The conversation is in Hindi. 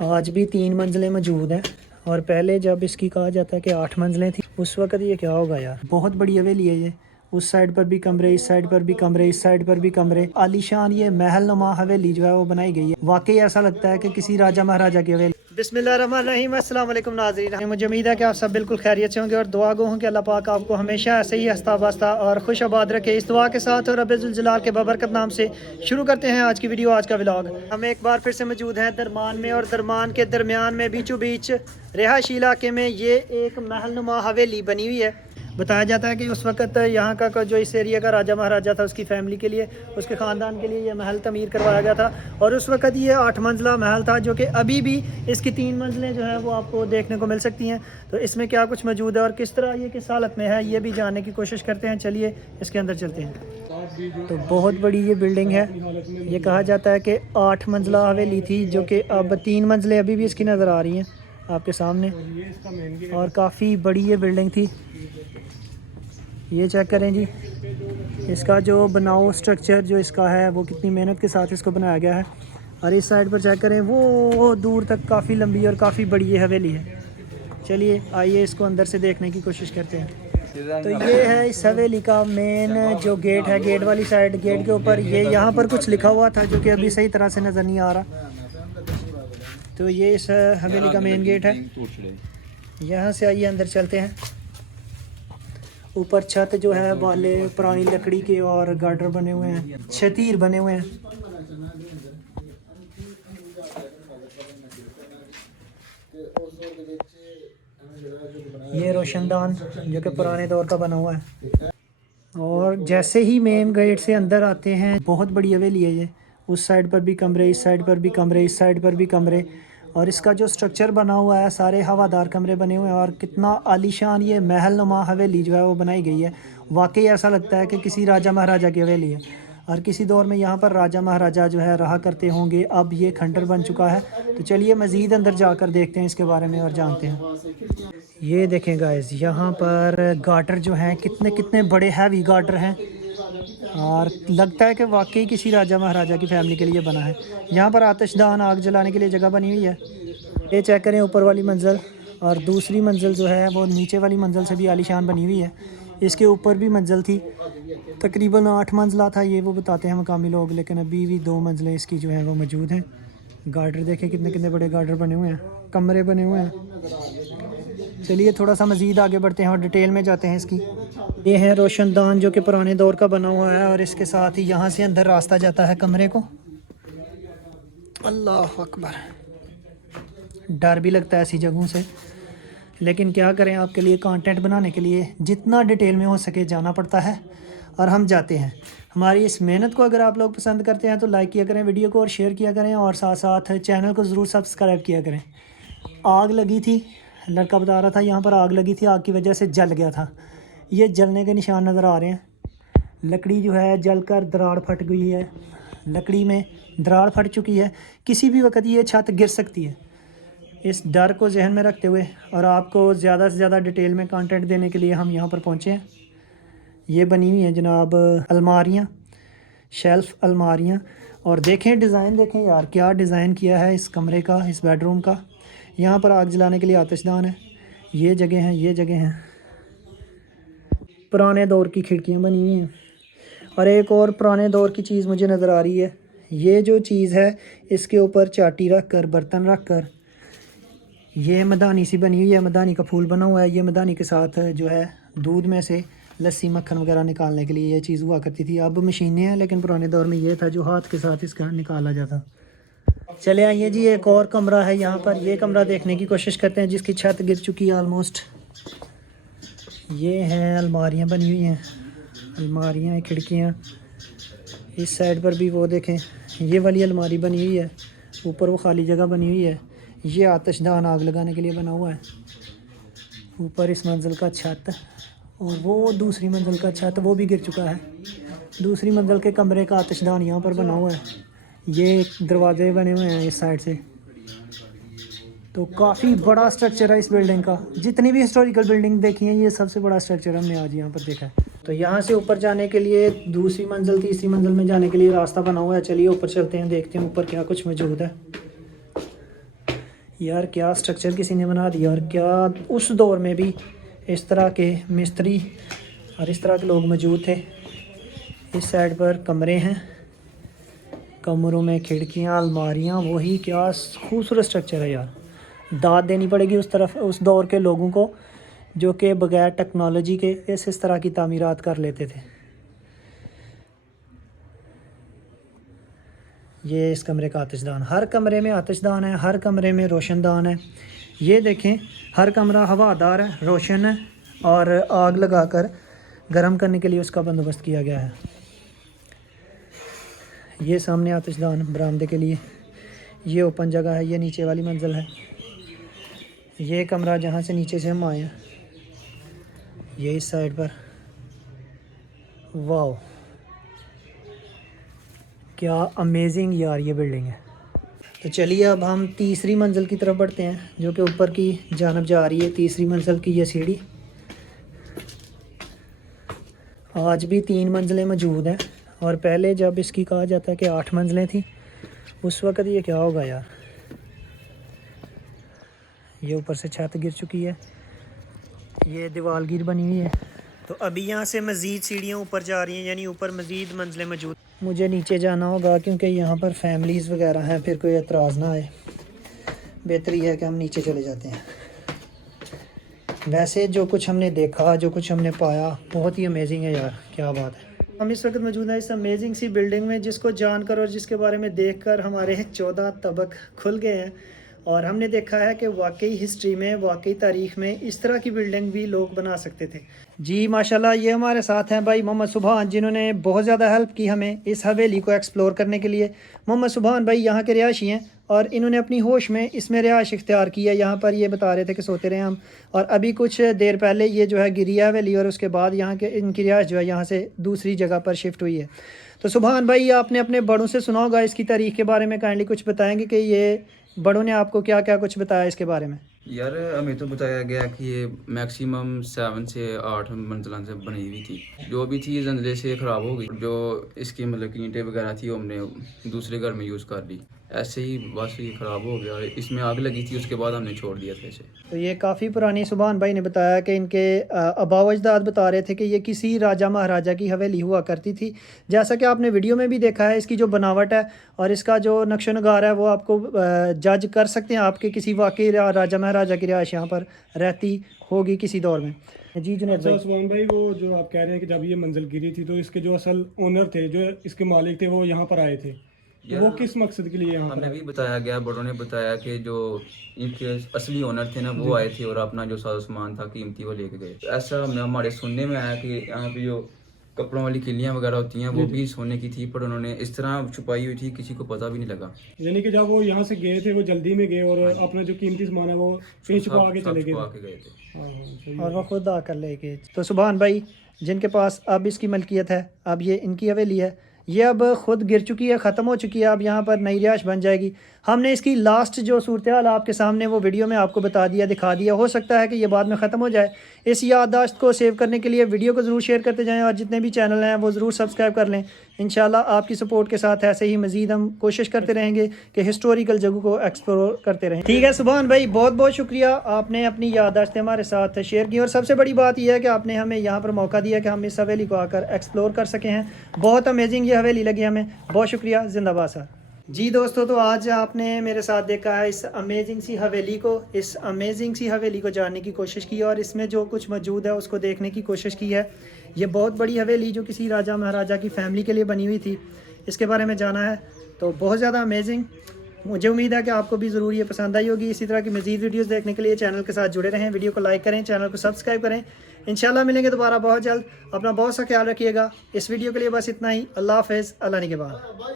आज भी 3 मंजिलें मौजूद हैं और पहले जब इसकी कहा जाता है कि 8 मंजिलें थी उस वक्त ये क्या होगा यार। बहुत बड़ी हवेली है ये। उस साइड पर भी कमरे, इस साइड पर भी कमरे, इस साइड पर भी कमरे। आलीशान ये महल नुमा हवेली जो है वो बनाई गई है। वाकई ऐसा लगता है कि किसी राजा महाराजा की हवेली। बिस्मिल्लाहिर्रहमानिर्रहीम, अस्सलाम वालेकुम नाज़रीन। मुझे उम्मीद है कि आप सब बिल्कुल खैरियत से होंगे और दुआ गो हूँ कि अल्लाह पाक आपको हमेशा ऐसे ही हंसता बसता और खुश आबाद रखे। इस दुआ के साथ और रब्बुल जलाल के बबरकत नाम से शुरू करते हैं आज की वीडियो, आज का व्लॉग। हम एक बार फिर से मौजूद हैं दरमान में और दरमान के दरमियान में बीचों बीच रिहायशी इलाके में ये एक महल नुमा हवेली बनी हुई है। बताया जाता है कि उस वक्त यहाँ का जो इस एरिया का राजा महाराजा था उसकी फ़ैमिली के लिए, उसके ख़ानदान के लिए ये महल तमीर करवाया गया था और उस वक्त ये 8 मंजिला महल था जो कि अभी भी इसकी 3 मंजिलें जो है वो आपको देखने को मिल सकती हैं। तो इसमें क्या कुछ मौजूद है और किस तरह ये किस हालत में है ये भी जानने की कोशिश करते हैं। चलिए इसके अंदर चलते हैं। तो बहुत बड़ी ये बिल्डिंग है। ये कहा जाता है कि 8 मंजिला हवेली थी जो कि अब 3 मंजिलें अभी भी इसकी नज़र आ रही हैं आपके सामने और काफ़ी बड़ी ये बिल्डिंग थी। ये चेक करें जी, इसका जो बनाओ स्ट्रक्चर जो इसका है वो कितनी मेहनत के साथ इसको बनाया गया है। और इस साइड पर चेक करें, वो दूर तक काफ़ी लंबी और काफ़ी बड़ी ये हवेली है। चलिए आइए इसको अंदर से देखने की कोशिश करते हैं। तो ये है इस हवेली का मेन जो गेट है, गेट वाली साइड। गेट के ऊपर ये यहाँ पर कुछ लिखा हुआ था जो कि अभी सही तरह से नज़र नहीं आ रहा। तो ये इस हवेली का मेन गेट है। यहाँ से आइए अंदर चलते हैं। ऊपर छत जो है वाले पुरानी लकड़ी के और गार्डर बने हुए हैं, छतीर बने हुए हैं। ये रोशनदान जो कि पुराने दौर का बना हुआ है। और जैसे ही मेन गेट से अंदर आते हैं, बहुत बड़ी हवेली है ये। उस साइड पर भी कमरे, इस साइड पर भी कमरे, इस साइड पर भी कमरे। और इसका जो स्ट्रक्चर बना हुआ है, सारे हवादार कमरे बने हुए हैं और कितना आलीशान ये महल नुमा हवेली जो है वो बनाई गई है। वाकई ऐसा लगता है कि किसी राजा महाराजा की हवेली है और किसी दौर में यहाँ पर राजा महाराजा जो है रहा करते होंगे। अब ये खंडर बन चुका है। तो चलिए मज़ीद अंदर जाकर देखते हैं इसके बारे में और जानते हैं। ये देखें गाइस, यहाँ पर गाटर जो हैं कितने कितने बड़े हैवी गाटर हैं और लगता है कि वाकई किसी राजा महाराजा की फैमिली के लिए बना है। यहाँ पर आतिशदान, आग जलाने के लिए जगह बनी हुई है। ये चेक करें ऊपर वाली मंजिल और दूसरी मंजिल जो है वो नीचे वाली मंजिल से भी आलीशान बनी हुई है। इसके ऊपर भी मंजिल थी, तकरीबन 8 मंजिला था ये वो बताते हैं मकामी लोग, लेकिन अभी भी 2 मंजिलें इसकी जो है वो मौजूद हैं। गार्डर देखें कितने कितने बड़े गार्डर बने हुए हैं, कमरे बने हुए हैं। चलिए थोड़ा सा मज़ीद आगे बढ़ते हैं और डिटेल में जाते हैं इसकी। ये है रोशनदान जो कि पुराने दौर का बना हुआ है और इसके साथ ही यहाँ से अंदर रास्ता जाता है कमरे को। अल्लाह अकबर, डर भी लगता है ऐसी जगहों से, लेकिन क्या करें, आपके लिए कंटेंट बनाने के लिए जितना डिटेल में हो सके जाना पड़ता है और हम जाते हैं। हमारी इस मेहनत को अगर आप लोग पसंद करते हैं तो लाइक किया करें वीडियो को और शेयर किया करें और साथ साथ चैनल को ज़रूर सब्सक्राइब किया करें। आग लगी थी, लड़का बता रहा था यहाँ पर आग लगी थी, आग की वजह से जल गया था। ये जलने के निशान नज़र आ रहे हैं। लकड़ी जो है जलकर दरार फट गई है, लकड़ी में दरार फट चुकी है। किसी भी वक्त ये छत गिर सकती है। इस डर को जहन में रखते हुए और आपको ज़्यादा से ज़्यादा डिटेल में कंटेंट देने के लिए हम यहाँ पर पहुँचे हैं। ये बनी हुई हैं जनाब अलमारियाँ, शेल्फ़ अलमारियाँ। और देखें डिज़ाइन, देखें यार क्या डिज़ाइन किया है इस कमरे का, इस बेडरूम का। यहाँ पर आग जलाने के लिए आतिशदान है। ये जगह हैं, ये जगह हैं। पुराने दौर की खिड़कियाँ बनी हुई हैं। और एक और पुराने दौर की चीज़ मुझे नज़र आ रही है। ये जो चीज़ है इसके ऊपर चाटी रख कर, बर्तन रख कर, ये मदानी सी बनी हुई है, मदानी का फूल बना हुआ है। ये मदानी के साथ जो है दूध में से लस्सी मक्खन वगैरह निकालने के लिए ये चीज़ हुआ करती थी। अब मशीनें हैं, लेकिन पुराने दौर में ये था जो हाथ के साथ इसका निकाला जाता। चले आइए जी, एक और कमरा है यहाँ पर। ये कमरा देखने की कोशिश करते हैं जिसकी छत गिर चुकी है ऑलमोस्ट। ये हैं अलमारियाँ बनी हुई हैं, अलमारियाँ, खिड़कियाँ। इस साइड पर भी वो देखें, ये वाली अलमारी बनी हुई है। ऊपर वो खाली जगह बनी हुई है। ये आतिशदान आग लगाने के लिए बना हुआ है। ऊपर इस मंजिल का छत और वो दूसरी मंजिल का छत वो भी गिर चुका है। दूसरी मंजिल के कमरे का आतिशदान यहाँ पर बना हुआ है। ये दरवाजे बने हुए हैं इस साइड से। तो काफ़ी बड़ा स्ट्रक्चर है इस बिल्डिंग का। जितनी भी हिस्टोरिकल बिल्डिंग देखी है ये सबसे बड़ा स्ट्रक्चर हमने आज यहाँ पर देखा है। तो यहाँ से ऊपर जाने के लिए दूसरी मंजिल, तीसरी मंजिल में जाने के लिए रास्ता बना हुआ है। चलिए ऊपर चलते हैं, देखते हैं ऊपर क्या कुछ मौजूद है। यार क्या स्ट्रक्चर किसी ने बना दिया, और क्या उस दौर में भी इस तरह के मिस्त्री और इस तरह के लोग मौजूद थे। इस साइड पर कमरे हैं, कमरों में खिड़कियां, अलमारियां, वही क्या खूबसूरत स्ट्रक्चर है यार। दाद देनी पड़ेगी उस तरफ, उस दौर के लोगों को जो कि बगैर टेक्नोलॉजी के इस तरह की तामीरात कर लेते थे। ये इस कमरे का आतिशदान, हर कमरे में आतिशदान है, हर कमरे में रोशनदान है। ये देखें, हर कमरा हवादार है, रोशन है, और आग लगाकर गर्म करने के लिए उसका बंदोबस्त किया गया है। ये सामने आतिशदान बरामदे के लिए, ये ओपन जगह है, ये नीचे वाली मंजिल है। ये कमरा जहाँ से नीचे से हम आए हैं, ये इस साइड पर। वाह क्या अमेजिंग यार ये बिल्डिंग है। तो चलिए अब हम तीसरी मंजिल की तरफ बढ़ते हैं, जो कि ऊपर की जानब जा रही है। तीसरी मंजिल की ये सीढ़ी, आज भी 3 मंजिलें मौजूद हैं, और पहले जब इसकी कहा जाता है कि 8 मंजिलें थी, उस वक़्त ये क्या होगा यार। ये ऊपर से छत गिर चुकी है, ये दीवार गिर बनी हुई है। तो अभी यहाँ से मज़ीद सीढ़ियाँ ऊपर जा रही हैं, यानी ऊपर मज़ीद मंजिलें मौजूद। मुझे नीचे जाना होगा क्योंकि यहाँ पर फैमिलीज़ वगैरह हैं, फिर कोई एतराज़ ना आए। बेहतरी है कि हम नीचे चले जाते हैं। वैसे जो कुछ हमने देखा, जो कुछ हमने पाया, बहुत ही अमेजिंग है यार, क्या बात है। हम इस वक्त मौजूद हैं इस अमेजिंग सी बिल्डिंग में, जिसको जानकर और जिसके बारे में देखकर हमारे 14 तबक खुल गए हैं। और हमने देखा है कि वाकई हिस्ट्री में, वाकई तारीख़ में इस तरह की बिल्डिंग भी लोग बना सकते थे। जी माशाल्लाह, ये हमारे साथ हैं भाई मोहम्मद सुभान, जिन्होंने बहुत ज़्यादा हेल्प की हमें इस हवेली को एक्सप्लोर करने के लिए। मोहम्मद सुभान भाई यहाँ के रिहायशी हैं, और इन्होंने अपनी होश में इसमें रिहाइश इख्तियार की है। यहाँ पर ये बता रहे थे कि सोते रहे हम, और अभी कुछ देर पहले ये जो है गिरी हवेली, और उसके बाद यहाँ के इनकी रिहाइश जो है यहाँ से दूसरी जगह पर शिफ्ट हुई है। तो सुभान भाई, आपने अपने बड़ों से सुना होगा इसकी तारीख़ के बारे में, काइंडली कुछ बताएँगे कि ये बड़ों ने आपको क्या क्या कुछ बताया इसके बारे में। यार हमें तो बताया गया कि ये मैक्सिमम 7 से 8 मंजिला से बनी हुई थी। जो भी थी जंजले से ख़राब हो गई। जो इसकी मतलब की ईंटें वगैरह थी वो हमने दूसरे घर में यूज़ कर ली। ऐसे ही बस ये ख़राब हो गया, इसमें आग लगी थी, उसके बाद हमने छोड़ दिया था इसे। तो ये काफ़ी पुरानी, सुभान भाई ने बताया कि इनके आबा अजदाद बता रहे थे कि ये किसी राजा महाराजा की हवेली हुआ करती थी। जैसा कि आपने वीडियो में भी देखा है, इसकी जो बनावट है और इसका जो नक्शो नगार है, वो आपको जज कर सकते हैं आपके किसी वाकई राजा महाराजा की रिहाइश यहाँ पर रहती होगी किसी दौर में। जी जुनैद भाई। सुभान भाई, वो जो आप कह रहे हैं कि जब ये मंजिल गिरी थी तो इसके जो असल ओनर थे, जो इसके मालिक थे, वो यहाँ पर आए थे। वो किस मकसद के लिए यहाँ पर? हमें भी बताया गया, बड़ों ने बताया कि जो इनके असली ओनर थे ना, वो आए थे और अपना जो सारा सामान था कीमती वो लेके गए। ऐसा हमारे सुनने में आया कि यहाँ पे जो कपड़ों वाली किलियाँ वगैरह होती हैं वो भी सोने की थी, पर उन्होंने इस तरह छुपाई हुई थी, किसी को पता भी नहीं लगा। यानी कि जब वो यहाँ से गए थे, वो जल्दी में गए और अपना जो कीमती सामान है वो छुपा के चले गए थे। और वो खुद आकर ले गए। तो सुभान भाई, जिनके पास अब इसकी मलकियत है, अब ये इनकी हवेली है, ये अब ख़ुद गिर चुकी है, ख़त्म हो चुकी है, अब यहाँ पर नई रिहाइश बन जाएगी। हमने इसकी लास्ट जो सूरत हाल आपके सामने वो वीडियो में आपको बता दिया, दिखा दिया। हो सकता है कि ये बाद में ख़त्म हो जाए। इस याददाश्त को सेव करने के लिए वीडियो को ज़रूर शेयर करते जाएं, और जितने भी चैनल हैं वो ज़रूर सब्सक्राइब कर लें। इंशाल्लाह आपकी सपोर्ट के साथ ऐसे ही मज़ीद हम कोशिश करते रहेंगे कि हिस्टोरिकल जगह को एक्सप्लोर करते रहें। ठीक है सुभान भाई, बहुत बहुत शुक्रिया, आपने अपनी याददाश्तें हमारे साथ शेयर की। और सबसे बड़ी बात यह है कि आपने हमें यहाँ पर मौका दिया कि हम इस हवेली को आकर एक्सप्लोर कर सके हैं। बहुत अमेजिंग ये हवेली लगी हमें, बहुत शुक्रिया। जिंदाबाद सर। जी दोस्तों, तो आज आपने मेरे साथ देखा है इस अमेजिंग सी हवेली को, इस अमेजिंग सी हवेली को जानने की कोशिश की, और इसमें जो कुछ मौजूद है उसको देखने की कोशिश की है। ये बहुत बड़ी हवेली जो किसी राजा महाराजा की फ़ैमिली के लिए बनी हुई थी, इसके बारे में जाना है। तो बहुत ज़्यादा अमेजिंग। मुझे उम्मीद है कि आपको भी ज़रूर ये पसंद आई होगी। इसी तरह की मज़ीद वीडियोस देखने के लिए चैनल के साथ जुड़े रहें, वीडियो को लाइक करें, चैनल को सब्सक्राइब करें। इंशाल्लाह मिलेंगे दोबारा बहुत जल्द। अपना बहुत सा ख्याल रखिएगा। इस वीडियो के लिए बस इतना ही। अल्लाह हाफ़िज़, अल्लाह निगहबान।